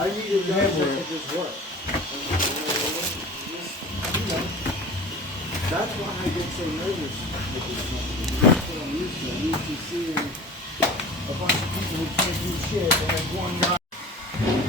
I need a guy to just work. That's why I get so nervous with this company. That's what I'm used to. I'm used to seeing a bunch of people who can't do shit and then one guy.